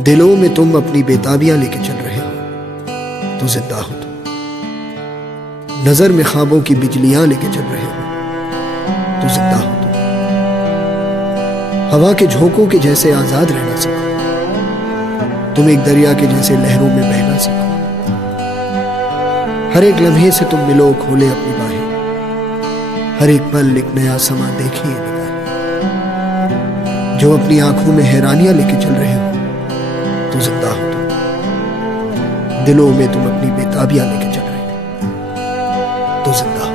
दिलों में तुम अपनी बेताबियां लेके चल रहे हो तो जिंदा हो तुम। नजर में ख्वाबों की बिजलियां लेके चल रहे हो तो जिंदा हो तुम। हवा के झोंकों के जैसे आजाद रहना सीखो, तुम एक दरिया के जैसे लहरों में बहना सीखो। हर एक लम्हे से तुम मिलो, खोले अपनी बाहें, हर एक पल एक नया समा देखिए निगाहें। जो अपनी आंखों में हैरानियां लेके चल रहे हो तो जिंदा हो तुम। दिलों में तुम अपनी बेताबियां लेके चल रहे हो तो जिंदा हो।